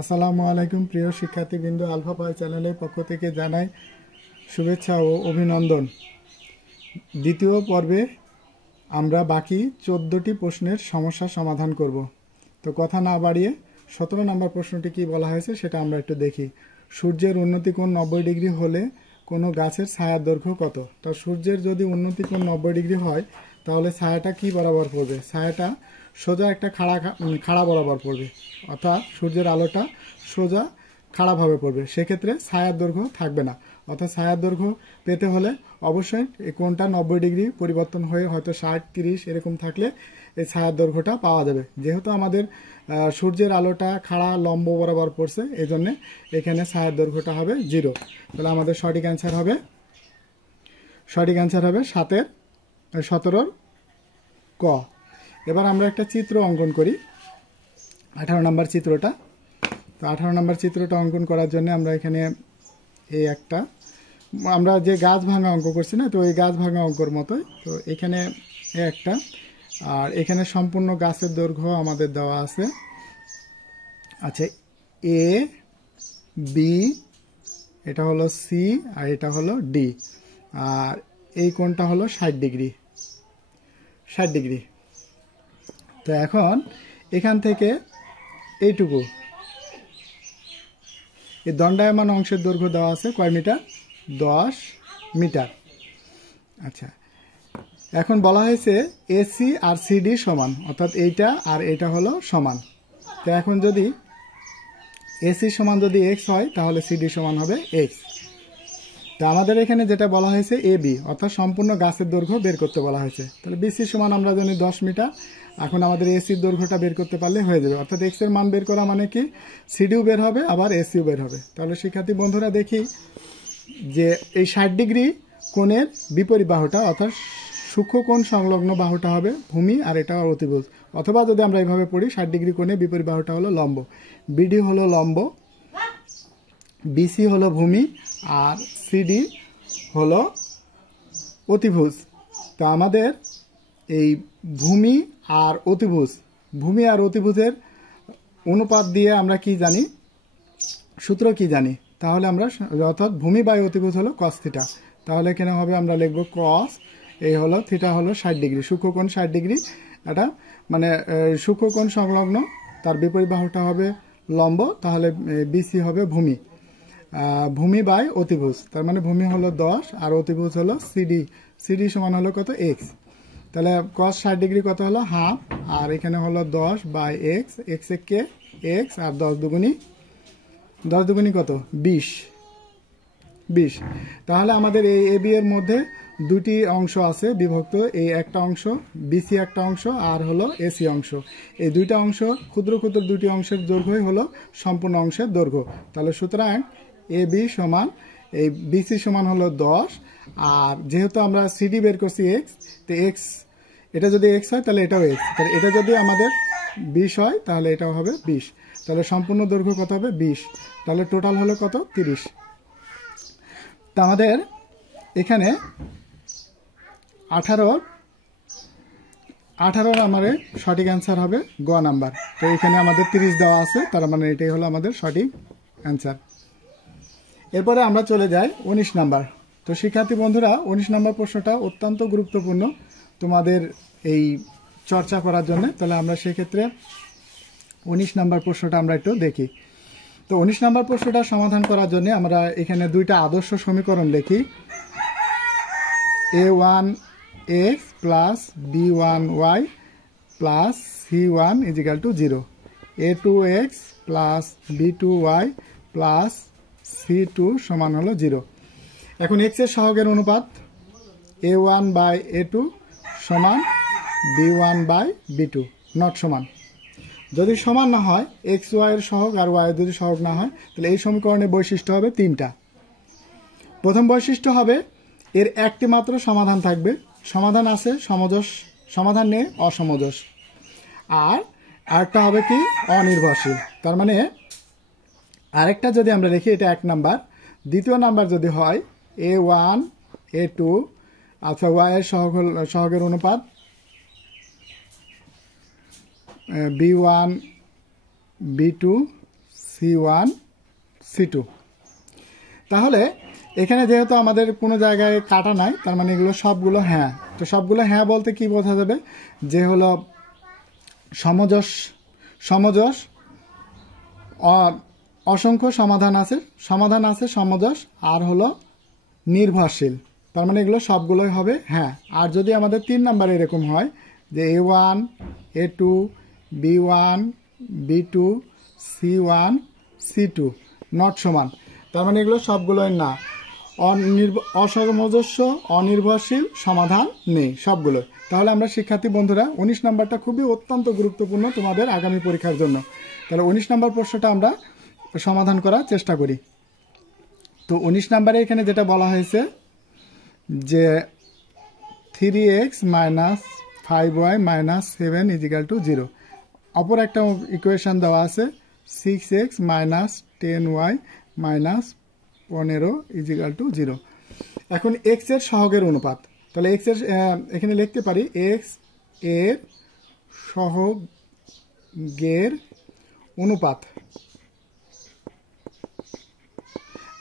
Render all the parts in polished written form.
আসসালামু আলাইকুম প্রিয় শিক্ষার্থীবৃন্দ, আলফা পাই চ্যানেলের পক্ষ থেকে জানাই শুভেচ্ছা ও অভিনন্দন। দ্বিতীয় পর্বে আমরা বাকি 14টি প্রশ্নের সমস্যা সমাধান করব। তো কথা না বাড়িয়ে 17 নম্বর প্রশ্নটি কি বলা হয়েছে সেটা আমরা একটু দেখি। সূর্যের উন্নতি কোণ 90 ডিগ্রি হলে কোনো গাছের ছায়ার দৈর্ঘ্য কত? তো সূর্যের যদি উন্নতি কোণ 90 ডিগ্রি হয় তাহলে ছায়াটা কি বরাবর পড়বে? ছায়াটা সোজা একটা খাড়া বরাবর পড়বে, অর্থাৎ সূর্যের আলোটা সোজা খাড়াভাবে পড়বে। সেক্ষেত্রে ছায়ার দৈর্ঘ্য থাকবে না। অর্থাৎ ছায়ার দৈর্ঘ্য পেতে হলে অবশ্যই এই কোণটা 90 ডিগ্রি পরিবর্তন হয়ে হয়তো 60-30 এরকম থাকলে এই ছায়ার দৈর্ঘ্যটা পাওয়া যাবে। যেহেতু আমাদের সূর্যের আলোটা খাড়া লম্ব বরাবর পড়ছে, এই জন্যে এখানে ছায়ার দৈর্ঘ্যটা হবে 0। তাহলে আমাদের সঠিক অ্যান্সার হবে 17 ক। এবার আমরা একটা চিত্র অঙ্কন করি, 18 নম্বর চিত্রটা। তো 18 নম্বর চিত্রটা অঙ্কন করার জন্য আমরা এখানে আমরা যে গাছ ভাঙা অঙ্ক করছি না, তো এই গাছ ভাঙা অঙ্কর মতোই। তো এখানে একটা, আর এখানে সম্পূর্ণ গাছের দৈর্ঘ্য আমাদের দেওয়া আছে। আচ্ছা, এ বি, এটা হলো সি, আর এটা হলো ডি, আর এই কোণটা হলো 60 ডিগ্রি। তো এখন এখান থেকে এইটুকু এই দণ্ডায়মান অংশের দৈর্ঘ্য দেওয়া আছে কয় মিটার? 10 মিটার। আচ্ছা, এখন বলা হয়েছে এসি আর সিডি সমান, অর্থাৎ এইটা আর এটা হলো সমান। তো এখন যদি এসি সমান যদি এক্স হয় তাহলে সিডি সমান হবে এক্স। তো আমাদের এখানে যেটা বলা হয়েছে এ বি, অর্থাৎ সম্পূর্ণ গাছের দৈর্ঘ্য বের করতে বলা হয়েছে। তাহলে বিসি সমান আমরা জানি 10 মিটার। এখন আমাদের এসির দৈর্ঘ্যটা বের করতে পারলে হয়ে যাবে। অর্থাৎ এক্স এর মান বের করা মানে কি সিডিও বের হবে, আবার এসিও বের হবে। তাহলে শিক্ষার্থী বন্ধুরা দেখি যে এই 60 ডিগ্রি কোণের বিপরীত বাহুটা, অর্থাৎ সূক্ষ্ম কোণ সংলগ্ন বাহুটা হবে ভূমি, আর এটা অতিভুজ। অথবা যদি আমরা এইভাবে পড়ি, 60 ডিগ্রি কোণে বিপরীত বাহুটা হলো লম্ব। বিডি হলো লম্ব, বিসি হলো ভূমি, আর সিডি হলো অতিভুজ। তো আমাদের এই ভূমি আর অতিভুজের অনুপাত দিয়ে আমরা কি জানি, সূত্র কি জানি? তাহলে আমরা, অর্থাৎ ভূমি বাই অতিভুজ হলো কস থিটা। তাহলে এখানে হবে আমরা লিখব কস, এই হলো থিটা হলো 60 ডিগ্রি, সূক্ষ্মকোণ 60 ডিগ্রি। এটা মানে সূক্ষ্মকোণ সংলগ্ন, তার বিপরীত বাহুটা হবে লম্ব, তাহলে বিসি হবে ভূমি বাই অতিভুজ। তার মানে ভূমি হলো 10 আর অতিভুজ হলো সিডি। সিডি সমান হলো কত? এক্স। তাহলে কস 60 ডিগ্রি কত হলো? হাফ, আর এখানে হলো 10 বাই এক্স, এক্স কে এক্স, আর 10 দুগুনি কত? 20। তাহলে আমাদের এই এবি এর মধ্যে দুটি অংশ আছে বিভক্ত, এই একটা অংশ বিসি একটা অংশ, আর হলো এসি অংশ। এই দুইটা অংশ ক্ষুদ্র ক্ষুদ্র দুটি অংশের দৈর্ঘ্যই হলো সম্পূর্ণ অংশের দৈর্ঘ্য। তাহলে সুতরাং এ বি সমান, এই বিসি সমান হলো 10, আর যেহেতু আমরা সিডি বের করছি এক্স, তো এক্স, এটা যদি এক্স হয় তাহলে এটাও এক্স, তাহলে এটা যদি আমাদের 20 হয় তাহলে এটাও হবে 20। তাহলে সম্পূর্ণ দৈর্ঘ্য কত হবে? 20। তাহলে টোটাল হলো কত? 30। তা আমাদের এখানে 18 আমাদের সঠিক অ্যান্সার হবে গ নাম্বার। তো এখানে আমাদের 30 দেওয়া আছে, তার মানে এটাই হলো আমাদের সঠিক অ্যান্সার। এরপরে আমরা চলে যাই 19 নাম্বার। তো শিক্ষার্থী বন্ধুরা, 19 নাম্বার প্রশ্নটা অত্যন্ত গুরুত্বপূর্ণ তোমাদের এই চর্চা করার জন্য। তাহলে আমরা সেক্ষেত্রে 19 নাম্বার প্রশ্নটা আমরা একটু দেখি। তো 19 নাম্বার প্রশ্নটা সমাধান করার জন্য আমরা এখানে দুইটা আদর্শ সমীকরণ লিখি। a1x plus b1y plus c1 is equal to 0, a2x plus b2y plus c2 সমান হলো 0। এখন x এর সহগের অনুপাত a1 বাই a2 সমান b1 বাই b2, নট সমান। যদি সমান না হয়, এক্স ওয়াই এর সহগ আর ওয়াই এর যদি সহগ না হয়, তাহলে এই সমীকরণের বৈশিষ্ট্য হবে 3টা। প্রথম বৈশিষ্ট্য হবে এর একটি মাত্র সমাধান থাকবে, সমাধান আছে সমজস, সমাধান নেই অসমজস। আর আরেকটা হবে কি? অনির্ভরশীল। তার মানে আরেকটা যদি আমরা লিখি, এটা 1 নাম্বার। দ্বিতীয় নাম্বার যদি হয় a1 a2, আচ্ছা ওয়াই এর সহগের অনুপাত b1 b2 C1 C2। তাহলে এখানে যেহেতু আমাদের কোনো জায়গায় কাটা নাই, তার মানে এগুলো সবগুলো হ্যাঁ। তো সবগুলো হ্যাঁ বলতে কি বোঝা যাবে, যে হলো সমজস সমজস অসংখ্য সমাধান আছে সমজস, আর হলো নির্ভরশীল, তার মানে এগুলো সবগুলোই হবে হ্যাঁ। আর যদি আমাদের 3 নাম্বার এরকম হয় যে A1 A2 B1 B2 C1 C2 not সমান, তার মানে এগুলো সবগুলোই না। অসমজস্য অনির্ভরশীল সমাধান নেই সবগুলো। তাহলে আমরা শিক্ষার্থী বন্ধুরা 19 নাম্বারটা খুবই অত্যন্ত গুরুত্বপূর্ণ তোমাদের আগামী পরীক্ষার জন্য। তাহলে 19 নাম্বার প্রশ্নটা আমরা সমাধান করার চেষ্টা করি। তো 19 নাম্বারে এখানে যেটা বলা হয়েছে যে 3x - 5y - 7 = 0। অপর একটা ইকুয়েশন দেওয়া আছে 6x - 10y - 15 = 0। এখন x এর সহগের অনুপাত, তাহলে x এর এখানে লিখতে পারি x এর সহগের অনুপাত।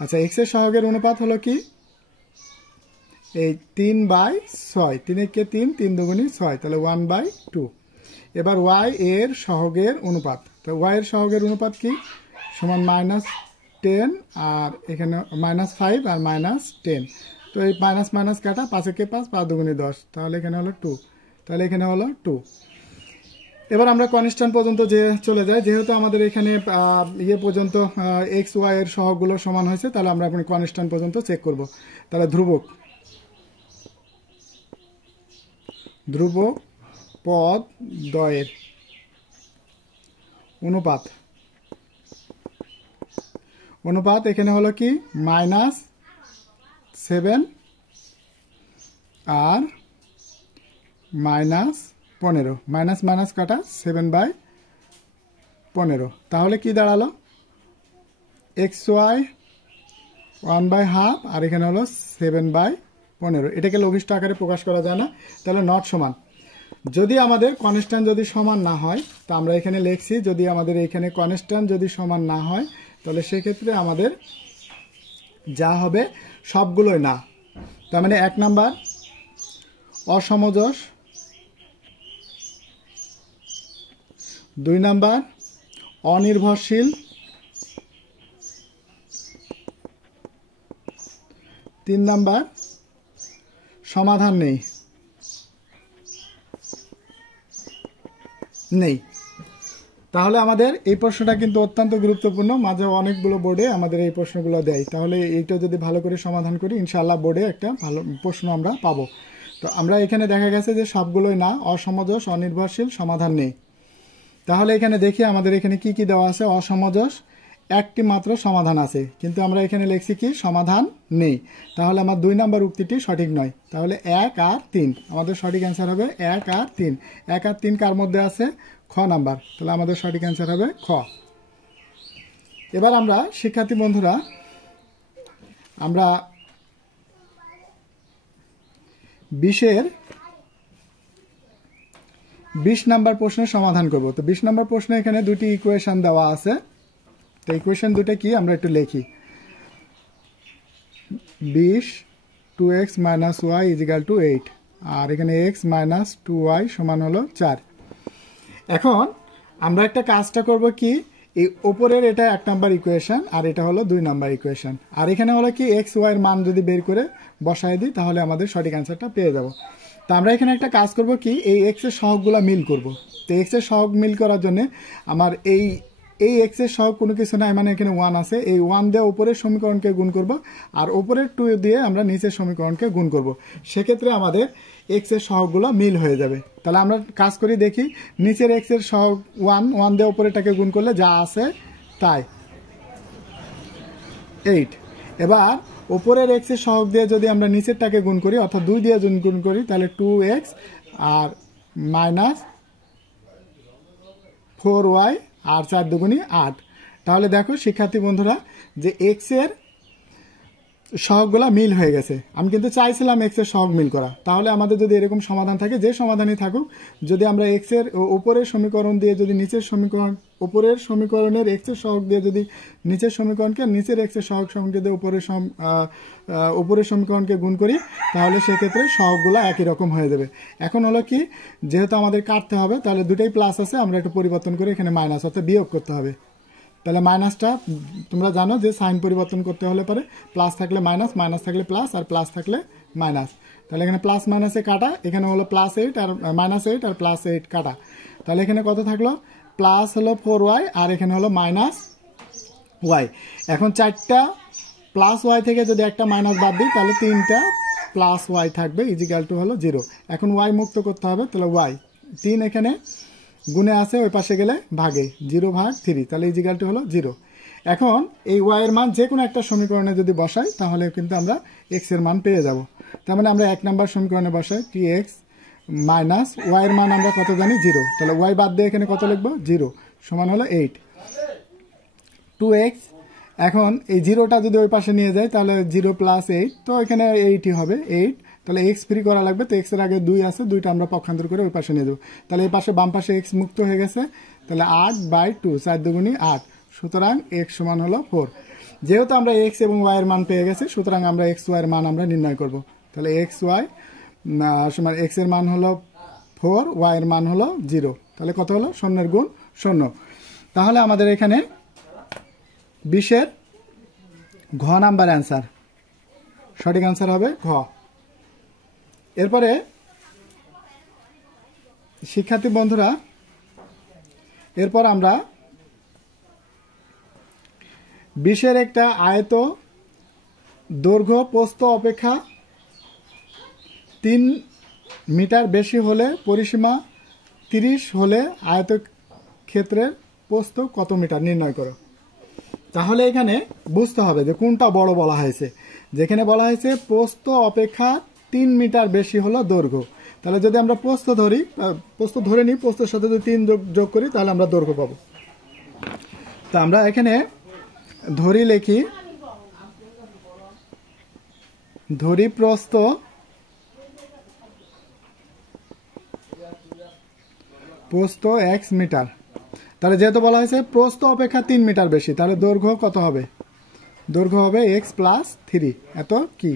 আচ্ছা, x এর সহগের অনুপাত হলো কি, এই 3/6, 3 × 3 3 × 2 = 6, তাহলে 1/2। এবার y এর সহগের অনুপাত, তো y এর সহগের অনুপাত কি, সমান -10 আর এখানে -5 আর -10। তো এই মাইনাস মাইনাস কাটা, 5 × 5 5 × 2 = 10, তাহলে এখানে হলো 2, তাহলে এখানে হলো 2। এবার আমরা কনস্ট্যান্ট পর্যন্ত যে চলে যাই, যেহেতু আমাদের এখানে ইয়ে পর্যন্ত এক্স ওয়াই এর সহগগুলো সমান হয়েছে, তাহলে আমরা এখন কনস্ট্যান্ট পর্যন্ত চেক করব। তাহলে ধ্রুবক পদ দ্বয়ের অনুপাত এখানে হলো কি -7 আর -15, মাইনাস মাইনাস কাটা 7/15, তাহলে কি দাঁড়ালো xy 1/2 আর এখানে হলো 7/15। এটাকে লঘিষ্ঠ আকারে প্রকাশ করা যায় না, তাহলে নট সমান। যদি আমাদের কনস্ট্যান্ট যদি সমান না হয়, তো আমরা এখানে লিখছি যদি আমাদের এখানে কনস্ট্যান্ট যদি সমান না হয়, তাহলে সেক্ষেত্রে আমাদের যা হবে সবগুলোই না। তার মানে 1 নাম্বার অসমজস, 2 নাম্বার অনির্ভরশীল, 3 নাম্বার সমাধান নেই। তাহলে আমাদের এই প্রশ্নটা কিন্তু অত্যন্ত গুরুত্বপূর্ণ, মাঝে অনেকগুলো বোর্ডে আমাদের এই প্রশ্নগুলো দেয়। তাহলে এইটা যদি ভালো করে সমাধান করি, ইনশাআল্লাহ বোর্ডে একটা ভালো প্রশ্ন আমরা পাবো। তো আমরা এখানে দেখা গেছে যে সবগুলোই না, অসমজস অনির্ভরশীল সমাধান নেই। তাহলে এখানে দেখি আমাদের এখানে কি কি দেওয়া আছে। অসমজস একটি মাত্র সমাধান আছে, কিন্তু আমরা এখানে লিখছি কি সমাধান নেই। তাহলে আমার 2 নাম্বার উক্তিটি সঠিক নয়। তাহলে 1 আর 3 আমাদের সঠিক অ্যান্সার হবে 1 আর 3। 1 আর 3 কার মধ্যে আছে, খ নাম্বার, তাহলে আমাদের সঠিক অ্যান্সার হবে খ। এবার আমরা শিক্ষার্থী বন্ধুরা আমরা 20 নাম্বার প্রশ্নের সমাধান করব। তো 20 নাম্বার প্রশ্নে এখানে দুটি ইকুয়েশন দেওয়া আছে। তো ইকুয়েশন দুটো কি আমরা একটু লিখি। 20 2x - y = 8, আর এখানে x - 2y সমান হলো 4। এখন আমরা একটা কাজটা করব কি, এই উপরের এটা 1 নাম্বার ইকুয়েশন আর এটা হলো 2 নাম্বার ইকুয়েশন, আর এখানে হলো কি x y এর মান যদি বের করে বসায় দিই, তাহলে আমাদের সঠিক অ্যান্সারটা পেয়ে যাব। তো আমরা এখানে একটা কাজ করব কি, এই x এর সহগগুলো মিল করব। তো x এর সহগ মিল করার জন্য আমার এই x এর সহগ কোনো কিছু নাই, মানে এখানে 1 আছে, এই 1 দিয়ে উপরের সমীকরণকে গুণ করব, আর উপরের 2 দিয়ে আমরা নিচের সমীকরণকে গুণ করব। সেক্ষেত্রে আমাদের x এর সহগগুলো মিল হয়ে যাবে। তাহলে আমরা কাজ করি, দেখি নিচের x এর সহগ 1 দিয়ে উপরেরটাকে গুণ করলে যা আছে তাই 8। এবার উপরের x এর সহগ দিয়ে যদি আমরা নিচেরটাকে গুণ করি, অর্থাৎ 2 দিয়ে গুণ করি, তাহলে 2x আর -4y আর 4 দুগুণী 8। তাহলে দেখো শিক্ষার্থী বন্ধুরা যে x এর সহগগুলা মিল হয়ে গেছে। আমি কিন্তু চাইছিলাম x এর সহগ মিল করা। তাহলে আমাদের যদি এরকম সমাধান থাকে, যে সমাধানই থাকুক, যদি আমরা x এর উপরের সমীকরণ দিয়ে যদি নিচের সমীকরণ উপরের সমীকরণের x এর সহগ দিয়ে যদি নিচের সমীকরণকে, নিচের x এর সহগ সঙ্গে যদি উপরের সমীকরণকে গুণ করি, তাহলে সেক্ষেত্রে সহগগুলো একই রকম হয়ে যাবে। এখন হলো কি, যেহেতু আমাদের কাটতে হবে, তাহলে দুটাই প্লাস আছে, আমরা একটু পরিবর্তন করে এখানে মাইনাস অর্থাৎ বিয়োগ করতে হবে। তাহলে মাইনাসটা তোমরা জানো যে সাইন পরিবর্তন করতে হলে পরে প্লাস থাকলে মাইনাস, মাইনাস থাকলে প্লাস, আর প্লাস থাকলে মাইনাস। তাহলে এখানে প্লাস মাইনাসে কাটা, এখানে হলো +8 আর -8 আর +8 কাটা। তাহলে এখানে কত থাকলো, প্লাস হলো 4y আর এখানে হলো -y। এখন 4টা +y থেকে যদি একটা মাইনাস বাদ দিই, তাহলে 3টা +y থাকবে ইজিক্যাল টু হলো 0। এখন y মুক্ত করতে হবে, তাহলে y 3 এখানে গুণে আছে, ওই পাশে গেলে ভাগে, 0/3, তাহলে ইজিক্যাল টু হলো 0। এখন এই y এর মান যে কোনো একটা সমীকরণে যদি বসাই, তাহলে কিন্তু আমরা x এর মান পেয়ে যাব। তার মানে আমরা 1 নম্বর সমীকরণে বসাই tx মাইনাস y এর মান আমরা কত জানি, 0। তাহলে y বাদ দিয়ে এখানে কত লিখবো, 0 সমান হলো 8 2x। এখন এই 0টা যদি ওই পাশে নিয়ে যায়, তাহলে 0 + 8, তো এখানে 8ই হবে 8। তাহলে x ফ্রি করা লাগবে, তো x এর আগে 2 আছে, 2টা আমরা পক্ষান্তর করে ওই পাশে নিয়ে যাবো। তাহলে এই পাশে বাম পাশে x মুক্ত হয়ে গেছে, তাহলে 8/2, 4 দুগুণী 8, সুতরাং x সমান হলো 4। যেহেতু আমরা x এবং y এর মান পেয়ে গেছি, সুতরাং আমরা x y এর মান আমরা নির্ণয় করব। তাহলে xy সমান x এর মান হলো 4, y এর মান হলো 0। তাহলে কত হলো, 0 গুণ 0। তাহলে আমাদের এখানে 20-এর ঘ নাম্বার অ্যান্সার, সঠিক অ্যান্সার হবে ঘ। এরপরে শিক্ষার্থী বন্ধুরা, এরপর আমরা 20-এর একটা আয়ত দৈর্ঘ্য প্রস্থ অপেক্ষা 3 মিটার বেশি হলে পরিসীমা 30 হলে আয়তক্ষেত্রের প্রস্থ কত মিটার নির্ণয় করো। তাহলে এখানে বুঝতে হবে যে কোনটা বড় বলা হয়েছে। যেখানে বলা হয়েছে প্রস্থ অপেক্ষা 3 মিটার বেশি হলো দৈর্ঘ্য, তাহলে যদি আমরা প্রস্থ ধরে নিই, প্রস্থের সাথে যদি 3 যোগ করি, তাহলে আমরা দৈর্ঘ্য পাবো। তো আমরা এখানে লিখি, ধরি প্রস্থ x মিটার। তাহলে যেহেতু বলা হয়েছে প্রস্থ অপেক্ষা 3 মিটার বেশি, তাহলে দৈর্ঘ্য কত হবে, দৈর্ঘ্য হবে x + 3, এত কি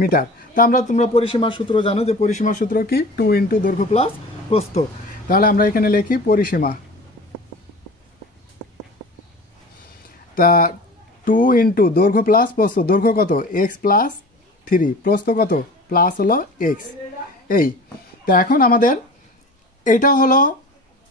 মিটার। তা তোমরা পরিসীমার সূত্র জানো, যে পরিসীমার সূত্র কি, 2 × দৈর্ঘ্য প্লাস প্রস্থ। তাহলে আমরা এখানে লিখি পরিসীমা, তা 2 × দৈর্ঘ্য প্লাস প্রস্থ, দৈর্ঘ্য কত, x + 3, প্রস্থ কত, প্লাস হলো x। এই তা এখন আমাদের এটা হলো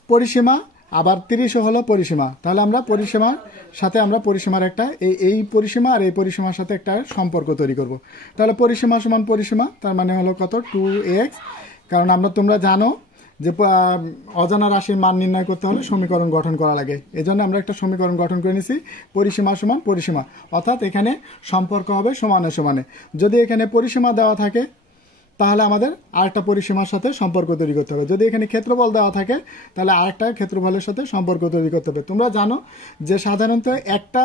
পরিসীমা, আবার 30 হলো পরিসীমা। তাহলে আমরা পরিসীমার সাথে পরিসীমার একটা এই পরিসীমা আর এই পরিসীমার সাথে একটা সম্পর্ক তৈরি করব। তাহলে পরিসীমা সমান পরিসীমা, তার মানে হলো কত, 2x। কারণ তোমরা জানো যে অজানা রাশির মান নির্ণয় করতে হলে সমীকরণ গঠন করা লাগে, এজন্য আমরা একটা সমীকরণ গঠন করে নিছি, পরিসীমা সমান পরিসীমা, অর্থাৎ এখানে সম্পর্ক হবে সমানে সমানে। যদি এখানে পরিসীমা দেওয়া থাকে, তাহলে আমাদের আরেকটা পরিসীমার সাথে সম্পর্ক তৈরি করতে হবে। যদি এখানে ক্ষেত্রফল দেওয়া থাকে, তাহলে আরেকটা ক্ষেত্রফলের সাথে সম্পর্ক তৈরি করতে হবে। তোমরা জানো যে সাধারণত একটা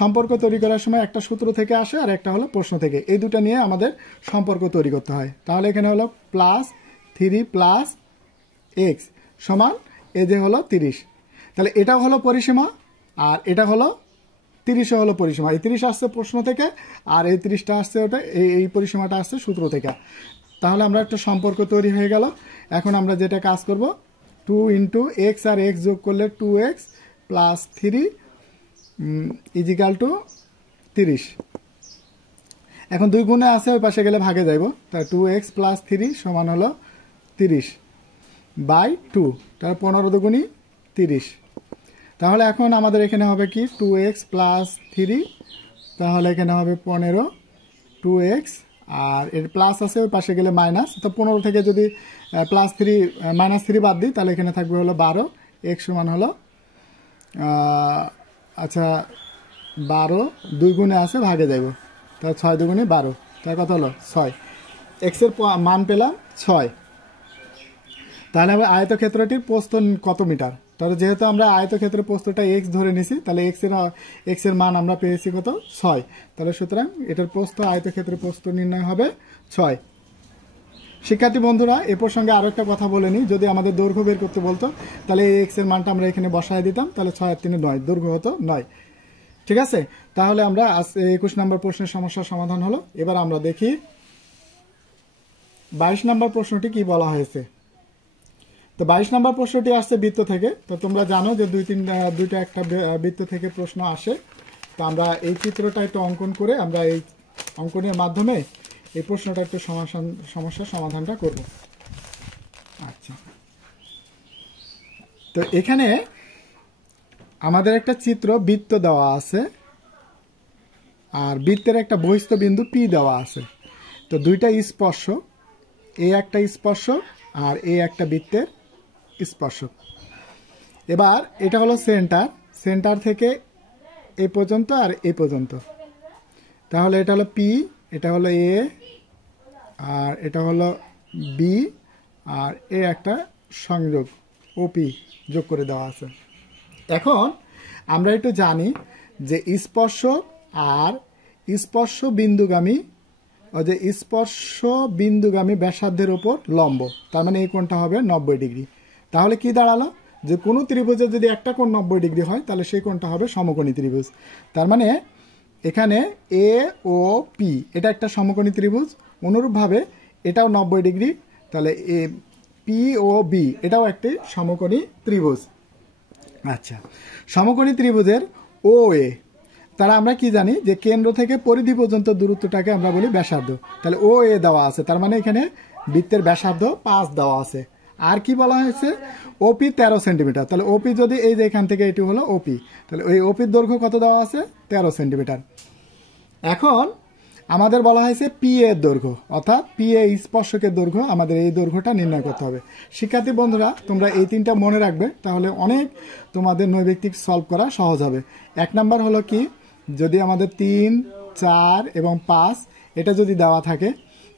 সম্পর্ক তৈরি করার সময় একটা সূত্র থেকে আসে, আর একটা হলো প্রশ্ন থেকে, এই দুটো নিয়ে আমাদের সম্পর্ক তৈরি করতে হয়। তাহলে এখানে হলো +3 + x সমান এই যে হলো 30। তাহলে এটা হলো পরিসীমা, আর এটা হলো 30 হলো পরিসীমা। এই 30 আসছে প্রশ্ন থেকে, আর এই 30টা আসছে ওটা, এই পরিসীমাটা আসছে সূত্র থেকে। তাহলে আমরা একটা সম্পর্ক তৈরি হয়ে গেল। এখন আমরা যেটা কাজ করব, 2 × x আর x যোগ করলে 2x + 3 = 30। এখন 2 গুণে আছে, ওই পাশে গেলে ভাগে যাইব, তাই 2x + 3 সমান হলো 30/2, তাহলে 15 দুগুণী 30। তাহলে এখন আমাদের এখানে হবে কি, 2x + 3, তাহলে এখানে হবে 15, 2x, আর এর প্লাস আছে, ওই পাশে গেলে মাইনাস, তো 15 থেকে যদি -3 বাদ দিই, তাহলে এখানে থাকবে হলো 12, x সমান হলো আচ্ছা 12, 2 গুণে আছে, ভাগে যাইব, তাহলে 6 দুগুণী 12, তার কথা হলো 6, x এর মান পেলাম 6। তাহলে আমরা আয়তক্ষেত্রটির প্রস্থ কত মিটার, তাহলে যেহেতু আমরা আয়তক্ষেত্রের প্রস্থটা x ধরে নিছি, তাহলে x এর মান আমরা পেয়েছি কত, 6। তাহলে সুতরাং এটার প্রস্থ, আয়তক্ষেত্রের প্রস্থ নির্ণয় হবে 6। শিক্ষার্থী বন্ধুরা এ প্রসঙ্গে আরো একটা কথা বলে নিই, যদি আমাদের দৈর্ঘ্য বের করতে বলতো তাহলে এই এক্স এর মানটা আমরা এখানে বসায় দিতাম, তাহলে 6 আর 3 9, দৈর্ঘ্য হতো 9। ঠিক আছে, তাহলে আমরা 21 নম্বর প্রশ্নের সমস্যার সমাধান হলো। এবার আমরা দেখি 22 নম্বর প্রশ্নটি কি বলা হয়েছে। তো 22 নম্বর প্রশ্নটি আসছে বৃত্ত থেকে। তো তোমরা জানো যে দুইটা একটা বৃত্ত থেকে প্রশ্ন আসে। তো আমরা এই চিত্রটা একটু অঙ্কন করে আমরা এই অঙ্কনের মাধ্যমে এই প্রশ্নটা একটু সমস্যার সমাধানটা করব। আচ্ছা, তো এখানে আমাদের একটা চিত্র বৃত্ত দেওয়া আছে আর বৃত্তের একটা বহিস্থ বিন্দু পি দেওয়া আছে। তো দুইটা স্পর্শক, এ একটা স্পর্শক আর এ একটা বৃত্তের স্পর্শক। এবার এটা হলো সেন্টার থেকে এই পর্যন্ত আর এই পর্যন্ত। তাহলে এটা হলো পি, এটা হলো এ, আর এটা হলো বি, আর এ একটা সংযোগ ওপি যোগ করে দেওয়া আছে। এখন আমরা একটু জানি যে স্পর্শক আর স্পর্শ বিন্দুগামী, যে স্পর্শ বিন্দুগামী ব্যাসার্ধের উপর লম্ব, তার মানে এই কোণটা হবে 90 ডিগ্রি। তাহলে কি দাঁড়ালো, যে কোনো ত্রিভুজে যদি একটা কোণ 90 ডিগ্রি হয় তাহলে সেই কোণটা হবে সমকোণী ত্রিভুজ। তার মানে এখানে এ ও পি এটা একটা সমকোণী ত্রিভুজ, অনুরূপভাবে এটাও 90 ডিগ্রি, তাহলে এ পি ও বি এটাও একটি সমকোণী ত্রিভুজ। আচ্ছা, সমকোণী ত্রিভুজের ও এ, তারা আমরা কি জানি যে কেন্দ্র থেকে পরিধি পর্যন্ত দূরত্বটাকে আমরা বলি ব্যাসার্ধ। তাহলে ও এ দেওয়া আছে, তার মানে এখানে বৃত্তের ব্যাসার্ধ 5 দেওয়া আছে। আর কি বলা হয়েছে, ওপি 13 সেন্টিমিটার। তাহলে ওপি যদি এই যে এখান থেকে এটি হলো ওপি, তাহলে ওই ওপির দৈর্ঘ্য কত দেওয়া আছে, 13 সেন্টিমিটার। এখন আমাদের বলা হয়েছে পি এর দৈর্ঘ্য, অর্থাৎ পি এ স্পর্শকের দৈর্ঘ্য, আমাদের এই দৈর্ঘ্যটা নির্ণয় করতে হবে। শিক্ষার্থী বন্ধুরা তোমরা এই তিনটা মনে রাখবে, তাহলে অনেক তোমাদের নৈর্ব্যক্তিক সলভ করা সহজ হবে। 1 নাম্বার হলো কি, যদি আমাদের 3, 4 এবং 5 এটা যদি দেওয়া থাকে,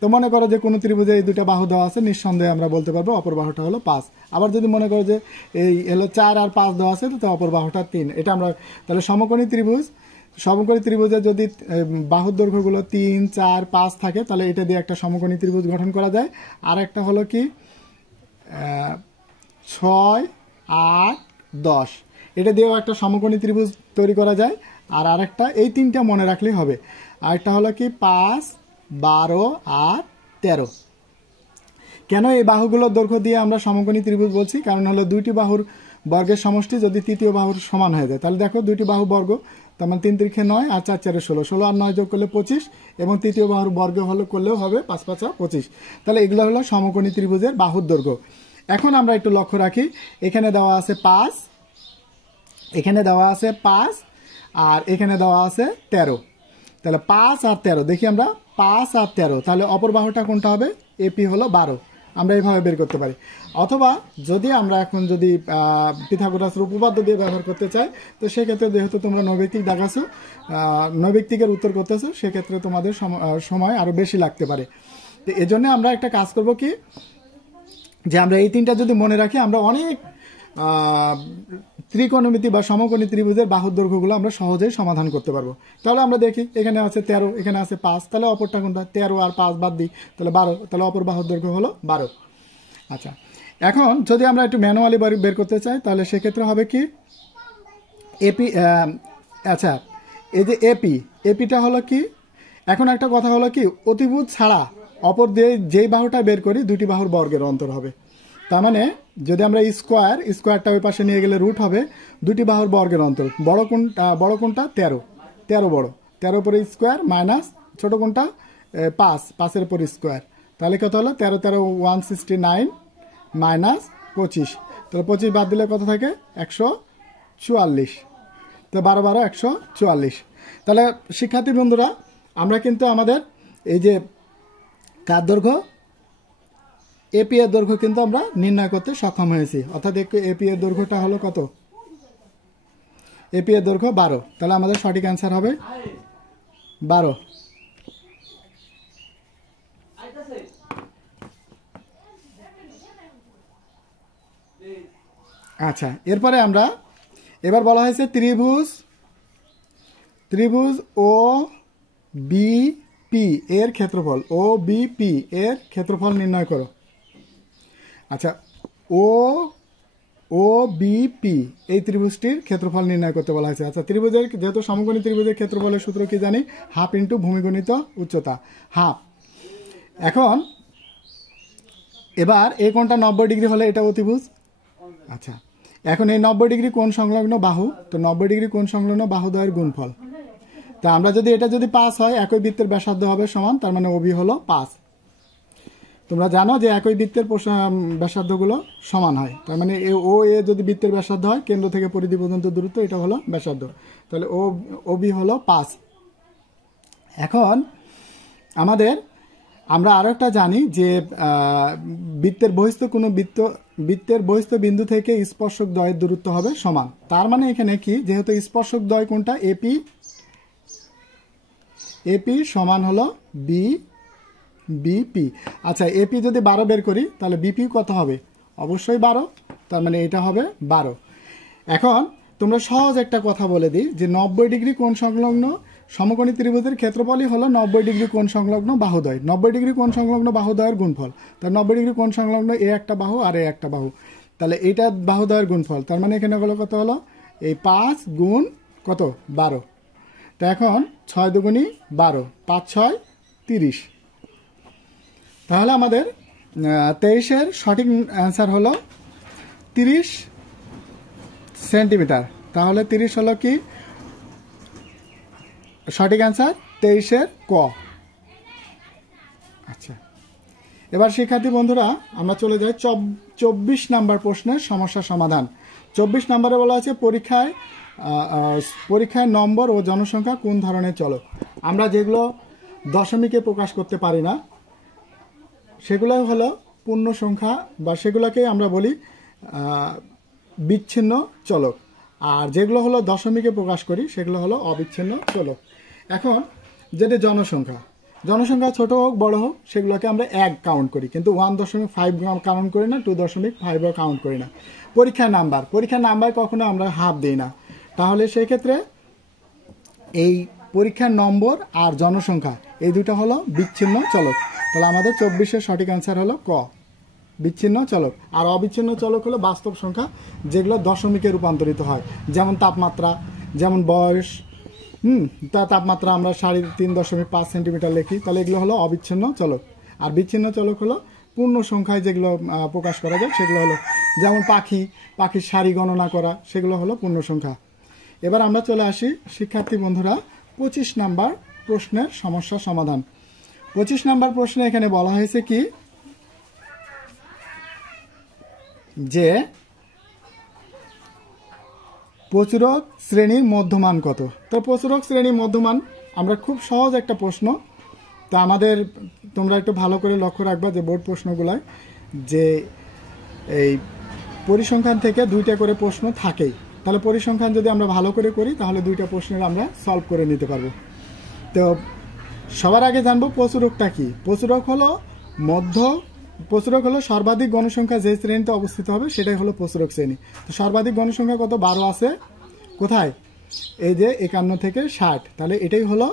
তো মনে করো যে কোনো ত্রিভুজে এই দুটা বাহু দেওয়া আছে, নিঃসন্দেহে আমরা বলতে পারবো অপর বাহুটা হলো 5। আবার যদি মনে করো যে এই হলো 4 আর 5 দেওয়া আছে, তো অপর বাহুটা 3। এটা আমরা তাহলে সমকোণী ত্রিভুজে যদি বাহুর দৈর্ঘ্যগুলো 3, 4, 5 থাকে, তাহলে এটা দিয়ে একটা সমকোণী ত্রিভুজ গঠন করা যায়। আর একটা হলো কি 6, 8, 10 এটা দিয়েও একটা সমকোণী ত্রিভুজ তৈরি করা যায়। আর আরেকটা, এই তিনটা মনে রাখলেই হবে। আরেকটা হলো কি 5, 12 আর 13। কেন এই বাহুগুলোর দৈর্ঘ্য দিয়ে আমরা সমকোণী ত্রিভুজ বলছি, কারণ হলো দুইটি বাহুর বর্গের সমষ্টি যদি তৃতীয় বাহুর সমান হয়ে যায়, তাহলে দেখো দুইটি বাহু বর্গ, তার মানে 3 3 9 আর 4 4 16, 16 আর 9 যোগ করলে 25, এবং তৃতীয় বাহুর বর্গ করলেও হবে 5 5 25। তাহলে এগুলো হলো সমকোণী ত্রিভুজের বাহুর দৈর্ঘ্য। এখন আমরা একটু লক্ষ্য রাখি, এখানে দেওয়া আছে 5, এখানে দেওয়া আছে 5, আর এখানে দেওয়া আছে 13। তাহলে 5 আর 13 দেখি আমরা, 5 আর 13, তাহলে অপর বাহুটা কোনটা হবে, এপি হলো 12। আমরা এইভাবে বের করতে পারি। অথবা যদি আমরা এখন যদি পিথাগোরাসের উপপাদ্য দিয়ে ব্যবহার করতে চাই, তো সেক্ষেত্রে যেহেতু তোমরা নৈর্ব্যক্তিক দেখাচ্ছো, নৈর্ব্যক্তিকের উত্তর করতেছো, সেক্ষেত্রে তোমাদের সময় আরও বেশি লাগতে পারে। তো এজন্য আমরা একটা কাজ করব কি, যে আমরা এই তিনটা যদি মনে রাখি, আমরা অনেক ত্রিকোণমিতি বা সমকোণী ত্রিভুজের বাহুর দৈর্ঘ্যগুলো আমরা সহজেই সমাধান করতে পারবো। তাহলে আমরা দেখি, এখানে আছে 13, এখানে আছে 5, তাহলে অপরটা কোনটা, 13 আর 5 বাদ দিই, তাহলে 12, তাহলে অপর বাহুর দৈর্ঘ্য হলো 12। আচ্ছা, এখন যদি আমরা একটু ম্যানুয়ালি বের করতে চাই, তাহলে সেক্ষেত্রে হবে কি এপি, আচ্ছা এই যে এপিটা হলো কি, এখন একটা কথা হলো কি, অতিভুজ ছাড়া অপর দিয়ে যেই বাহুটা বের করি দুটি বাহুর বর্গের অন্তর হবে। তার মানে যদি আমরা স্কোয়ারটা ওই পাশে নিয়ে গেলে রুট হবে, দুটি বাহুর বর্গের অন্তর। বড় কোনটা 13 বড়, 13 উপরে স্কোয়ার মাইনাস ছোট কোনটা 5, 5-এর উপর স্কোয়ার, তাহলে কত হলো 13 13 169 মাইনাস 25, তাহলে 25 বাদ দিলে কত থাকে 144, তো 12 12 144। তাহলে শিক্ষার্থী বন্ধুরা আমরা কিন্তু আমাদের এই যে কার দৈর্ঘ্য, এপি এর দৈর্ঘ্য কিন্তু আমরা নির্ণয় করতে সক্ষম হয়েছি। অর্থাৎ এপি এর দৈর্ঘ্যটা হলো কত, এপি এর দৈর্ঘ্য 12। তাহলে আমাদের সঠিক অ্যান্সার হবে 12। আচ্ছা, এরপরে আমরা এবার বলা হয়েছে ত্রিভুজ ও বি পি এর ক্ষেত্রফল, ও বি পি এর ক্ষেত্রফল নির্ণয় করো। আচ্ছা, ও ও বি পি এই ত্রিভুজটির ক্ষেত্রফল নির্ণয় করতে বলা হয়েছে। আচ্ছা, ত্রিভুজের যেহেতু সমকোণী ত্রিভুজের ক্ষেত্রফলের সূত্র কি জানি? হাফ ইন্টু ভূমি গুণিত উচ্চতা, হাফ। এখন এবার এই কোণটা 90 ডিগ্রি হলে এটা অতিভুজ। আচ্ছা, এখন এই 90 ডিগ্রি কোণ সংলগ্ন বাহু, তো 90 ডিগ্রি কোণ সংলগ্ন বাহুদ্বয়ের গুণফল। তা আমরা যদি এটা যদি 5 হয়, একই বৃত্তের ব্যাসার্ধ হবে সমান, তার মানে ওবি হলো 5। তোমরা জানো যে একই বৃত্তের ব্যাসার্ধগুলো সমান হয়, তার মানে ও এ যদি বৃত্তের ব্যাসার্ধ হয়, কেন্দ্র থেকে পরিধি পর্যন্ত দূরত্ব, এটা হলো ব্যাসার্ধ, তাহলে ওবি হলো 5। এখন আমরা আরো একটা জানি যে বৃত্তের বহিস্থ বিন্দু থেকে স্পর্শক দ্বয়ের দূরত্ব হবে সমান। তার মানে এখানে কি, যেহেতু স্পর্শক দ্বয় কোনটা? এপি সমান হলো বিপি। আচ্ছা, এপি যদি 12 বের করি, তাহলে বিপি কত হবে? অবশ্যই 12, তার মানে এটা হবে 12। এখন তোমরা সহজ একটা কথা বলে দিই যে 90 ডিগ্রি কোণ সংলগ্ন সমকোণী ত্রিভুজের ক্ষেত্রফলই হলো 90 ডিগ্রি কোণ সংলগ্ন বাহুদ্বয়। 90 ডিগ্রি কোণ সংলগ্ন বাহুদ্বয়ের গুণফল, তার 90 ডিগ্রি কোণ সংলগ্ন এ একটা বাহু আর এ একটা বাহু, তাহলে এটা বাহুদ্বয়ের গুণফল। তার মানে এখানে হলো কত হলো? এই 5 গুণ কত? 12। তো এখন 6 দুগুণী 12, 5 6 30। তাহলে আমাদের 23-এর সঠিক অ্যান্সার হলো 30 সেন্টিমিটার। তাহলে 30 হলো কি সঠিক অ্যান্সার? 23-এর ক। আচ্ছা, এবার শিক্ষার্থী বন্ধুরা আমরা চলে যাই 24 নাম্বার প্রশ্নের সমস্যা সমাধান। 24 নম্বরে বলা আছে পরীক্ষায় নম্বর ও জনসংখ্যা কোন ধরনের চলক। আমরা যেগুলো দশমিকে প্রকাশ করতে পারি না সেগুলো হলো পূর্ণ সংখ্যা, বা সেগুলোকে আমরা বলি বিচ্ছিন্ন চলক, আর যেগুলো হলো দশমিকে প্রকাশ করি সেগুলো হলো অবিচ্ছিন্ন চলক। এখন যেটা জনসংখ্যা ছোট হোক বড় হোক, সেগুলোকে আমরা 1 কাউন্ট করি, কিন্তু 1.5 কাউন্ট করি না, 2.5 কাউন্ট করি না। পরীক্ষার নাম্বার কখনো আমরা হাফ দিই না। তাহলে সেই ক্ষেত্রে এই পরীক্ষার নম্বর আর জনসংখ্যা এই দুটো হলো বিচ্ছিন্ন চলক। তাহলে আমাদের 24-এর সঠিক অ্যান্সার হলো ক, বিচ্ছিন্ন চলক। আর অবিচ্ছিন্ন চলক হলো বাস্তব সংখ্যা, যেগুলো দশমিকে রূপান্তরিত হয়, যেমন তাপমাত্রা, যেমন বয়স। তাপমাত্রা আমরা 3.5 সেন্টিমিটার লিখি, তাহলে এগুলো হলো অবিচ্ছিন্ন চলক। আর বিচ্ছিন্ন চলক হলো পূর্ণ সংখ্যায় যেগুলো প্রকাশ করা যায়, সেগুলো হলো যেমন পাখির সারি গণনা করা, সেগুলো হলো পূর্ণ সংখ্যা। এবার আমরা চলে আসি শিক্ষার্থী বন্ধুরা 25 নাম্বার প্রশ্নের সমস্যা সমাধান। 25 নাম্বার প্রশ্নে এখানে বলা হয়েছে কি, যে প্রচুরক শ্রেণীর মধ্যমান কত। তো প্রচুরক শ্রেণীর মধ্যমান আমরা খুব সহজ একটা প্রশ্ন, তো তোমরা একটু ভালো করে লক্ষ্য রাখবা যে বোর্ড প্রশ্নগুলায় যে এই পরিসংখ্যান থেকে 2টা করে প্রশ্ন থাকেই। তাহলে পরিসংখ্যান যদি আমরা ভালো করে করি, তাহলে 2টা প্রশ্নের আমরা সলভ করে নিতে পারবো। তো সবার আগে জানবো প্রচুরকটা কি। প্রচুরক হলো সর্বাধিক গণসংখ্যা যে শ্রেণীতে অবস্থিত হবে, সেটাই হলো প্রচুরক শ্রেণী। তো সর্বাধিক গণসংখ্যা কত? 12 আছে কোথায়? এই যে 51 থেকে 60, তাহলে এটাই হলো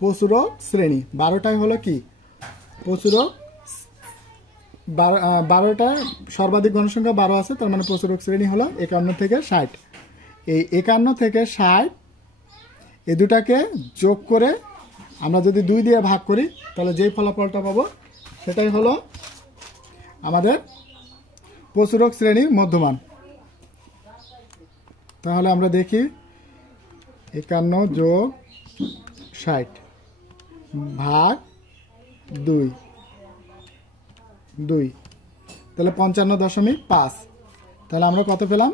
প্রচুরক শ্রেণী। 12টাই হলো কি প্রচুরক, 12টা সর্বাধিক গণসংখ্যা 12 আছে, তার মানে প্রচুরক শ্রেণী হলো 51 থেকে 60। এই 51 থেকে 60 এই দুটাকে যোগ করে আমরা যদি 2 দিয়ে ভাগ করি, তাহলে যেই ফলাফলটা পাবো সেটাই হলো আমাদের প্রচুরক শ্রেণীর মধ্যমান। তাহলে আমরা দেখি 51 যোগ 60 ভাগ 2, তাহলে 55.5। তাহলে আমরা কত পেলাম?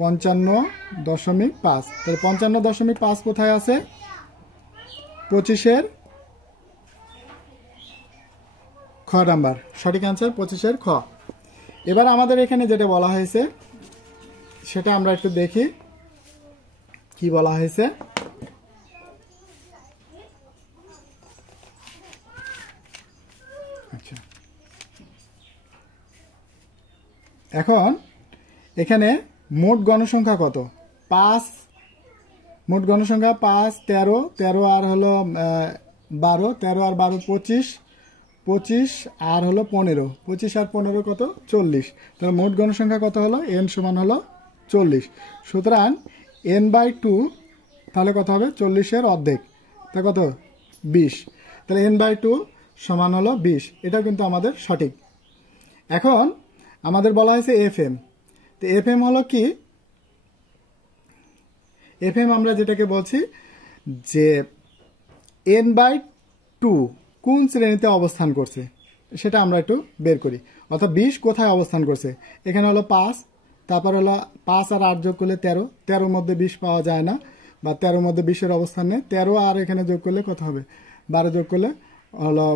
55.5। তাহলে 55.5 কোথায় আছে? 25-এর খ নাম্বার, সঠিক অ্যান্সার 25-এর খ। এবার আমাদের এখানে যেটা বলা হয়েছে সেটা আমরা একটু দেখি কি বলা হয়েছে। আচ্ছা, এখন এখানে মোট গণসংখ্যা কত? মোট গণসংখ্যা 5, 13, 13 আর হলো 12, 13 আর 12 25, 25 আর হলো 15, 25 আর 15 কত 40। তাহলে মোট গণসংখ্যা কত হলো? n সমান হলো 40। সুতরাং n/2 তাহলে কত হবে? 40-এর অর্ধেক, তা কত 20। তাহলে n/2 সমান হলো 20। এটা কিন্তু আমাদের সঠিক। এখন আমাদের বলা হয়েছে FM। তো FM হলো কি? FM আমরা যেটাকে বলছি যে n/2 কোন শ্রেণীতে অবস্থান করছে সেটা আমরা একটু বের করি। অর্থাৎ 20 কোথায় অবস্থান করছে? এখানে হলো 5, তারপর হলো 5 আর 8 যোগ করলে 13, 13-র মধ্যে 20 পাওয়া যায় না, বা 13-র মধ্যে 20-এর অবস্থান নেই। 13 আর এখানে যোগ করলে কত হবে? 12 যোগ করলে হলো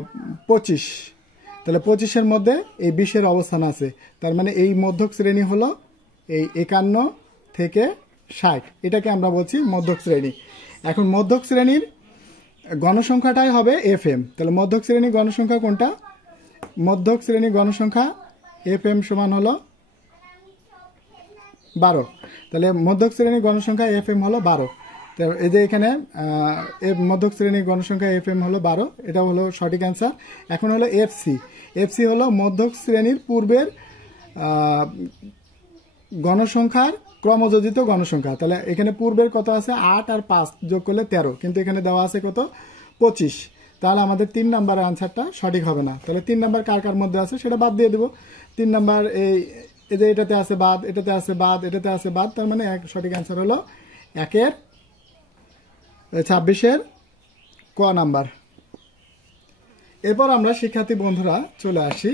25। তাহলে 25-এর মধ্যে এই 20-এর অবস্থান আছে। তার মানে এই মধ্যক শ্রেণী হলো এই 51 থেকে 60। এটাকে আমরা বলছি মধ্যক শ্রেণী। এখন মধ্যক শ্রেণীর গণসংখ্যাটাই হবে FM। তাহলে মধ্যক শ্রেণী গণসংখ্যা কোনটা? মধ্যক শ্রেণী গণসংখ্যা FM সমান হলো 12। তাহলে মধ্যক শ্রেণী গণসংখ্যা FM হলো 12। তো এই যে এখানে মধ্যক শ্রেণী গণসংখ্যা FM হলো 12, এটা হলো সঠিক অ্যান্সার। এখন হলো FC হলো মধ্যক শ্রেণীর পূর্বের গণসংখ্যার ক্রমযোজিত গণসংখ্যা। তাহলে এখানে পূর্বের কত আছে? 8 আর 5 যোগ করলে 13, কিন্তু এখানে দেওয়া আছে কত? 25। তাহলে আমাদের 3 নাম্বারের আনসারটা সঠিক হবে না। তাহলে 3 নাম্বার কার কার মধ্যে আছে সেটা বাদ দিয়ে দেব। 3 নাম্বার এই যে এটাতে আছে বাদ, এটাতে আছে বাদ, এটাতে আছে বাদ, তার মানে সঠিক অ্যান্সার হলো 26-এর ক নাম্বার। এরপর আমরা শিক্ষার্থী বন্ধুরা চলে আসি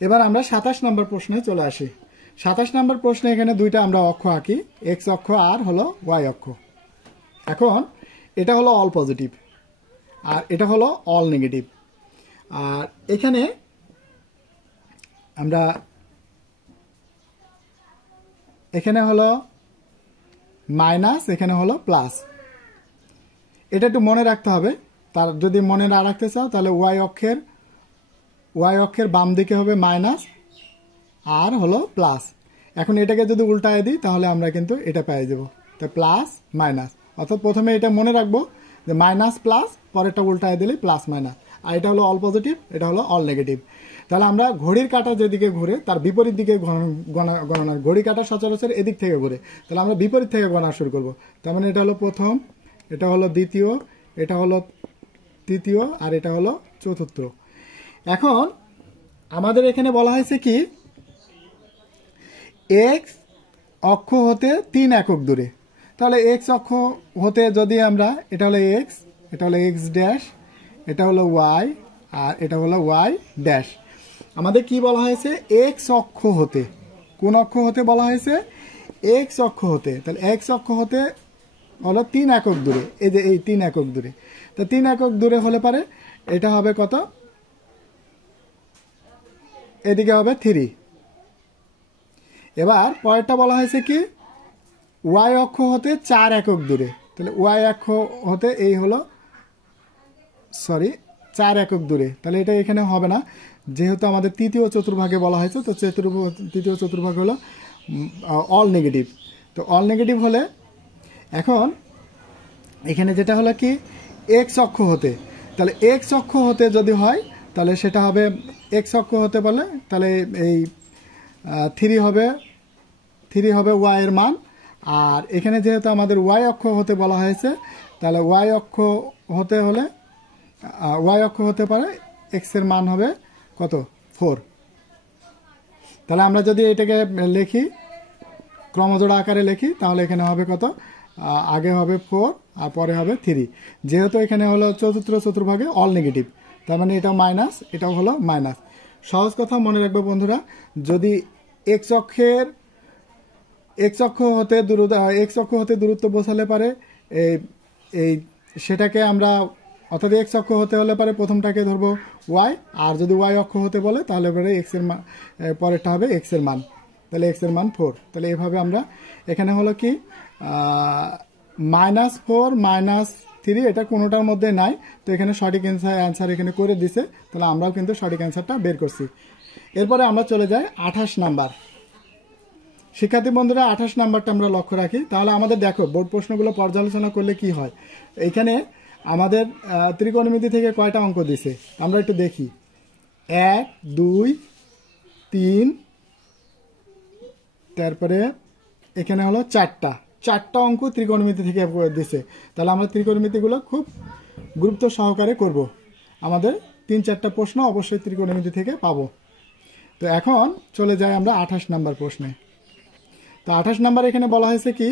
এবার আমরা 27 নম্বর প্রশ্নে চলে আসি। 27 নম্বর প্রশ্নে এখানে দুইটা আমরা অক্ষ আঁকি, এক্স অক্ষ আর হলো ওয়াই অক্ষ। এখন এটা হলো অল পজিটিভ আর এটা হলো অল নেগেটিভ। আর এখানে আমরা এখানে হলো মাইনাস, এখানে হলো প্লাস। এটা একটু মনে রাখতে হবে। তার যদি মনে না রাখতে চাও তাহলে ওয়াই অক্ষের বাম দিকে হবে মাইনাস আর হলো প্লাস। এখন এটাকে যদি উল্টায় দিই তাহলে আমরা কিন্তু এটা পেয়ে যাব। তো প্লাস মাইনাস, অর্থাৎ প্রথমে এটা মনে রাখবো যে মাইনাস প্লাস, পরেরটা উল্টায় দিলে প্লাস মাইনাস। আর এটা হলো অল পজিটিভ, এটা হলো অল নেগেটিভ। তাহলে আমরা ঘড়ির কাঁটা যেদিকে ঘুরে তার বিপরীত দিকে গণনা, ঘড়ি কাঁটা সচরাচর এদিক থেকে ঘুরে, তাহলে আমরা বিপরীত থেকে গণনা শুরু করব। তার মানে এটা হলো প্রথম, এটা হলো দ্বিতীয়, এটা হলো তৃতীয়, আর এটা হলো চতুর্থ। এখন আমাদের এখানে বলা হয়েছে কি এক্স অক্ষ হতে 3 একক দূরে। তাহলে এক্স অক্ষ হতে যদি আমরা, এটা হলো এক্স, এটা হলো এক্স ড্যাশ, এটা হলো ওয়াই, আর এটা হলো ওয়াই ড্যাশ। আমাদের কি বলা হয়েছে? এক্স অক্ষ হতে। কোন অক্ষ হতে বলা হয়েছে? এক্স অক্ষ হতে। তাহলে এক্স অক্ষ হতে হলো 3 একক দূরে, এই যে এই 3 একক দূরে। তো 3 একক দূরে হলে পারে এটা হবে কত? এদিকে হবে 3। এবার পরেরটা বলা হয়েছে কি ওয়াই অক্ষ হতে 4 একক দূরে। তাহলে ওয়াই অক্ষ হতে এই হলো 4 একক দূরে। তাহলে এটা এখানে হবে না, যেহেতু আমাদের তৃতীয় চতুর্ভাগে বলা হয়েছে। তো তৃতীয় চতুর্ভাগ হলো অল নেগেটিভ। তো অল নেগেটিভ হলে এখন এখানে যেটা হলো কি এক্স অক্ষ হতে, তাহলে এক্স অক্ষ হতে যদি হয় তাহলে সেটা হবে এক্স অক্ষ হতে বলে, তাহলে এই 3 হবে ওয়াই এর মান। আর এখানে যেহেতু আমাদের ওয়াই অক্ষ হতে বলা হয়েছে, তাহলে ওয়াই অক্ষ হতে হলে ওয়াই অক্ষ হতে পারে এক্স এর মান হবে কত? 4। তাহলে আমরা যদি এটাকে লিখি, ক্রমজোড়া আকারে লিখি, তাহলে এখানে হবে কত? আগে হবে 4 আর পরে হবে 3। যেহেতু এখানে হলো চতুর্ভাগে অল নেগেটিভ, তার মানে এটাও মাইনাস, এটাও হলো মাইনাস। সহজ কথা মনে রাখবো বন্ধুরা, যদি এক্স অক্ষ হতে দূরত্ব বোঝালে পারে এই সেটাকে আমরা, অর্থাৎ এক্স অক্ষ হতে হলে পারে প্রথমটাকে ধরবো ওয়াই, আর যদি ওয়াই অক্ষ হতে বলে তাহলে পরে এক্স এর মান, পরেরটা হবে এক্স এর মান। তাহলে এক্স এর মান 4। তাহলে এভাবে আমরা এখানে হলো কি -4 - 3 এটা কোনোটার মধ্যে নাই, তো এখানে সঠিক অ্যান্সার এখানে করে দিছে, তাহলে আমরাও কিন্তু সঠিক অ্যান্সারটা বের করছি। এরপরে আমরা চলে যাই 28 নাম্বার। শিক্ষার্থী বন্ধুরা 28 নাম্বারটা আমরা লক্ষ্য রাখি। তাহলে আমাদের দেখো বোর্ড প্রশ্নগুলো পর্যালোচনা করলে কি হয়, এখানে আমাদের ত্রিকোণমিতি থেকে কয়টা অঙ্ক দিছে আমরা একটু দেখি। 1 2 3, তারপরে এখানে হলো 4টা অঙ্ক ত্রিকোণমিতি থেকে দিছে। তাহলে আমরা ত্রিকোণমিতিগুলো খুব গুরুত্ব সহকারে করব। আমাদের 3-4টা প্রশ্ন অবশ্যই ত্রিকোণমিতি থেকে পাবো। তো এখন চলে যাই আমরা 28 নাম্বার প্রশ্নে। তো 28 নাম্বার এখানে বলা হয়েছে কি,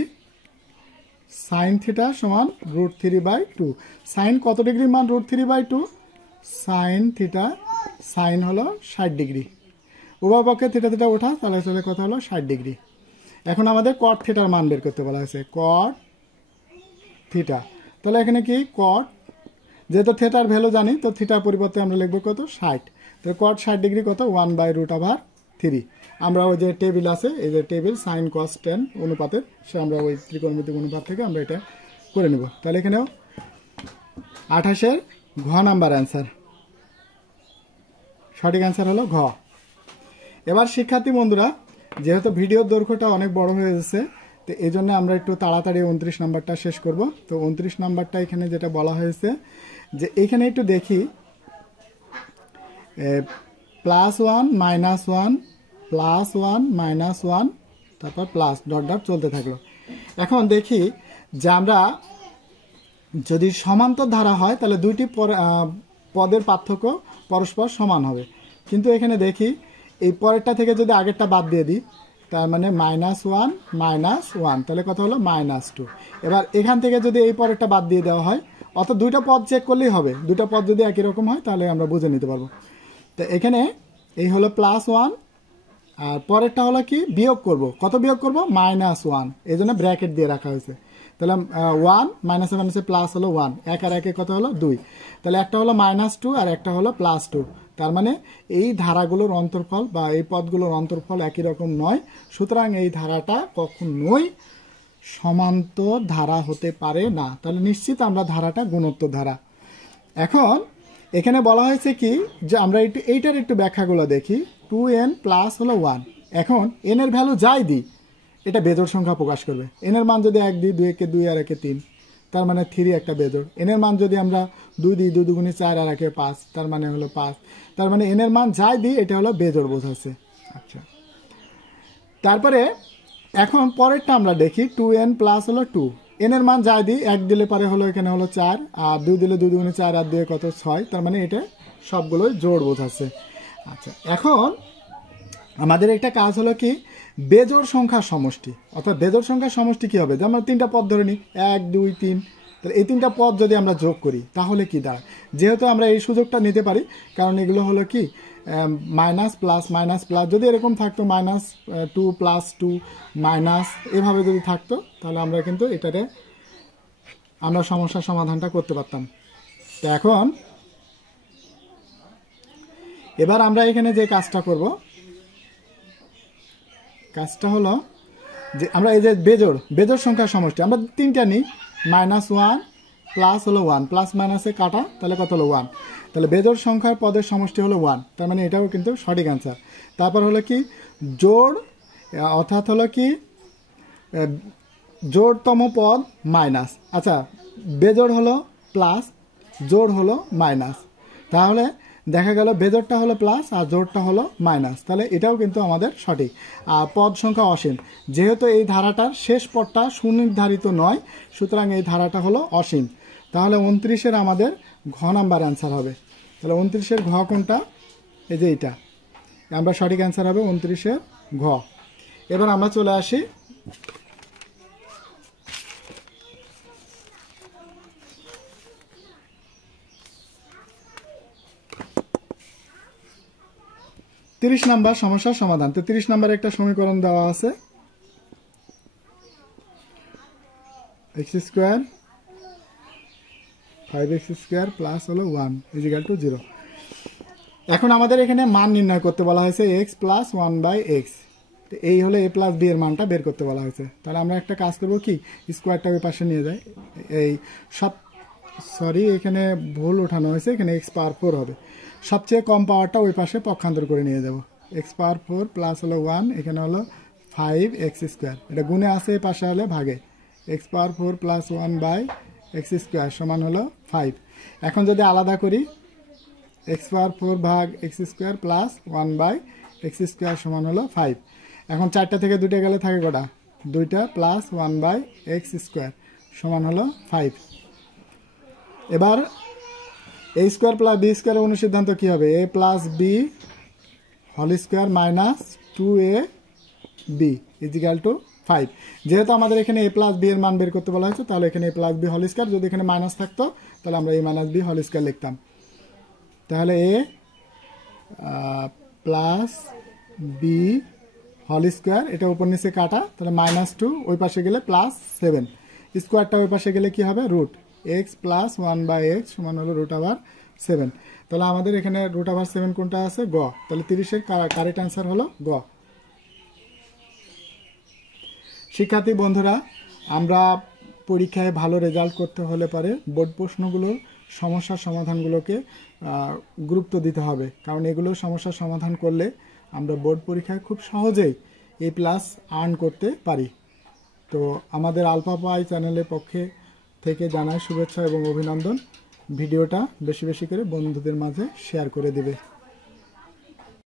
সাইন থিটা সমান √3/2। সাইন কত ডিগ্রির মান √3/2? সাইন থিটা, সাইন হলো 60 ডিগ্রি, উভয় পক্ষে থিটা থিটা ওঠা, তাহলে চলে কত হলো 60 ডিগ্রি। এখন আমাদের কট থিটার মান বের করতে বলা হয়েছে, কট থিটা। তাহলে এখানে কি কট, যেহেতু থিটার ভ্যালু জানি, তো থিটার পরিবর্তে আমরা লিখবো কত 60। তো কট 60 ডিগ্রি কত 1/√3। আমরা ওই যে টেবিল আছে, এই যে টেবিল সাইন কস টেন অনুপাতের, সে আমরা ওই ত্রিকোণমিতিক অনুপাত থেকে আমরা এটা করে নেব। তাহলে এখানেও 28-এর ঘ নাম্বার অ্যান্সার, সঠিক অ্যান্সার হলো ঘ। এবার শিক্ষার্থী বন্ধুরা যেহেতু ভিডিওর দৈর্ঘ্যটা অনেক বড় হয়ে যাচ্ছে, তো এই জন্য আমরা একটু তাড়াতাড়ি 29 নাম্বারটা শেষ করব। তো 29 নাম্বারটা এখানে যেটা বলা হয়েছে যে এখানে একটু দেখি, +1 -1 +1 -1 তারপর প্লাস ডট ডট চলতে থাকলো। এখন দেখি যে আমরা যদি সমান্তর ধারা হয় তাহলে দুইটি পদের পার্থক্য পরস্পর সমান হবে, কিন্তু এখানে দেখি এই পরেরটা থেকে যদি আগেরটা বাদ দিয়ে দিই, তার মানে -1 -1, তাহলে কত হলো -2। এবার এখান থেকে যদি এই পরেরটা বাদ দিয়ে দেওয়া হয়, অর্থাৎ দুইটা পদ চেক করলেই হবে, দুইটা পদ যদি একই রকম হয় তাহলে আমরা বুঝে নিতে পারবো। তো এখানে এই হলো +1, আর পরেরটা হলো কি বিয়োগ করব, কত বিয়োগ করব -1, এই জন্য ব্র্যাকেট দিয়ে রাখা হয়েছে। তাহলে 1 -1 প্লাস হলো 1, 1 আর 1 কত হলো 2, তাহলে একটা হলো -2 আর একটা হলো +2। তার মানে এই ধারাগুলোর অন্তর্ফল বা এই পদগুলোর অন্তর্ফল একই রকম নয়, সুতরাং এই ধারাটা কখনোই সমান্তর ধারা হতে পারে না। তাহলে নিশ্চিত আমরা ধারাটা গুণোত্তর ধারা। এখন এখানে বলা হয়েছে কি যে আমরা এইটার একটু ব্যাখ্যাগুলো দেখি। 2n প্লাস হলো 1, এখন n এর ভ্যালু যাই দিই এটা বেজোড় সংখ্যা প্রকাশ করবে। n এর মান যদি 1 দিই, 2 একে 2 আর 1 3, তার মানে 3 একটা বেজোড়। n এর মান যদি আমরা 2 দিই, 2 2 4 আর 1 5, তার মানে হলো 5। তার মানে n এর মান যাই দিই এটা হলো বেজোড় বোঝাচ্ছে। আচ্ছা, তারপরে এখন পরেরটা আমরা দেখি, 2n প্লাস হলো 2, n এর মান যাই দিই, 1 দিলে পরে হলো এখানে হলো 4, আর 2 দিলে 2 2 4 আর 2 কত 6, তার মানে এটা সবগুলোই জোড় বোঝাচ্ছে। আচ্ছা, এখন আমাদের একটা কাজ হলো কি বেজোড় সংখ্যার সমষ্টি, অর্থাৎ বেজোড় সংখ্যার সমষ্টি কি হবে, যেমন 3টা পদ ধরে নিই 1 2 3, তাহলে এই 3টা পদ যদি আমরা যোগ করি তাহলে কি দাঁড়ায়। যেহেতু আমরা এই সুযোগটা নিতে পারি, কারণ এগুলো হলো কি মাইনাস প্লাস মাইনাস প্লাস, যদি এরকম থাকতো -2 + 2 মাইনাস এভাবে যদি থাকতো, তাহলে আমরা কিন্তু এটাতে আমরা সমস্যার সমাধানটা করতে পারতাম। তো এখন এবার আমরা এখানে যে কাজটা করব, কাজটা হলো যে আমরা এই যে বেজোড় সংখ্যার সমষ্টি আমরা 3টা নিই, -1 প্লাস হলো 1, প্লাস মাইনাসে কাটা, তাহলে কত হলো 1। তাহলে বেজোড় সংখ্যার পদের সমষ্টি হলো 1, তার মানে এটাও কিন্তু সঠিক অ্যান্সার। তারপর হলো কি জোড়, অর্থাৎ হলো কি জোড়তম পদ মাইনাস, আচ্ছা বেজোড় হলো প্লাস, জোড় হলো মাইনাস, তাহলে দেখা গেল বেজোড়টা হলো প্লাস আর জোড়টা হলো মাইনাস, তাহলে এটাও কিন্তু আমাদের সঠিক। আর পদ সংখ্যা অসীম, যেহেতু এই ধারাটার শেষ পদটা সুনির্ধারিত নয়, সুতরাং এই ধারাটা হলো অসীম। তাহলে 29-এর আমাদের ঘ নাম্বার অ্যান্সার হবে। তাহলে 29-এর ঘ কোনটা, এই যে এইটা, আমরা সঠিক অ্যান্সার হবে 29-এর ঘ। এবার আমরা চলে আসি তিরিশ নাম্বার সমস্যার সমাধান। তো 30 নাম্বার একটা সমীকরণ দেওয়া আছে, x² 5x² প্লাস হলো 1 = 0। এখন আমাদের এখানে মান নির্ণয় করতে বলা হয়েছে x প্লাস 1/x, তো এই হলো a প্লাস b এর মানটা বের করতে বলা হয়েছে। তাহলে আমরা একটা কাজ করবো কি, স্কোয়ারটা ওই পাশে নিয়ে যাই, এই সব সরি, এখানে ভুল ওঠানো হয়েছে, এখানে এক্স পাওয়ার 4 হবে। সবচেয়ে কম পাওয়ারটা ওই পাশে পক্ষান্তর করে নিয়ে যাব। এক্স পাওয়ার 4 প্লাস হলো 1, এখানে হলো 5 এক্স স্কোয়ার, এটা গুণে আছে, এই পাশে হলে ভাগে। X power 4 plus 1 by x square সমান হলো 5। এখন যদি আলাদা করি, এক্স পাওয়ার 4 ভাগ x square plus 1 by x square সমান হলো 5। এখন 4টা থেকে 2টা গেলে থাকে কটা? 2টা প্লাস 1 বাই এক্স স্কোয়ার সমান হলো 5। এবার এ স্কোয়ার প্লাস বি স্কোয়ারের অনুসিদ্ধান্ত কী হবে? A plus B whole square minus 2a B is equal to 5। যেহেতু আমাদের এখানে এ প্লাস বি এর মান বের করতে বলা হয়েছে, তাহলে এখানে এ প্লাস বি হোল স্কোয়ার, যদি এখানে মাইনাস থাকতো তাহলে আমরা এ মাইনাস বি হোল স্কোয়ার লিখতাম। তাহলে এ প্লাস বি হোল স্কোয়ার, এটা উপর নিচে কাটা, তাহলে -2 ওই পাশে গেলে +7, স্কোয়ারটা ওই পাশে গেলে কি হবে? Root x plus 1 by x সমান হলো √7। তাহলে আমাদের এখানে √7 কোনটা আছে? গ। তাহলে 30-এর কারেক্ট অ্যান্সার হলো গ। শিক্ষার্থী বন্ধুরা, আমরা পরীক্ষায় ভালো রেজাল্ট করতে হলে পরে বোর্ড প্রশ্নগুলোর সমস্যার সমাধানগুলোকে গুরুত্ব দিতে হবে, কারণ এগুলো সমস্যার সমাধান করলে আমরা বোর্ড পরীক্ষায় খুব সহজেই A+ আর্ন করতে পারি। তো আমাদের আলফা পাই চ্যানেলের পক্ষে থেকে জানাই শুভেচ্ছা এবং অভিনন্দন। ভিডিওটা বেশি বেশি করে বন্ধুদের মাঝে শেয়ার করে দেবে।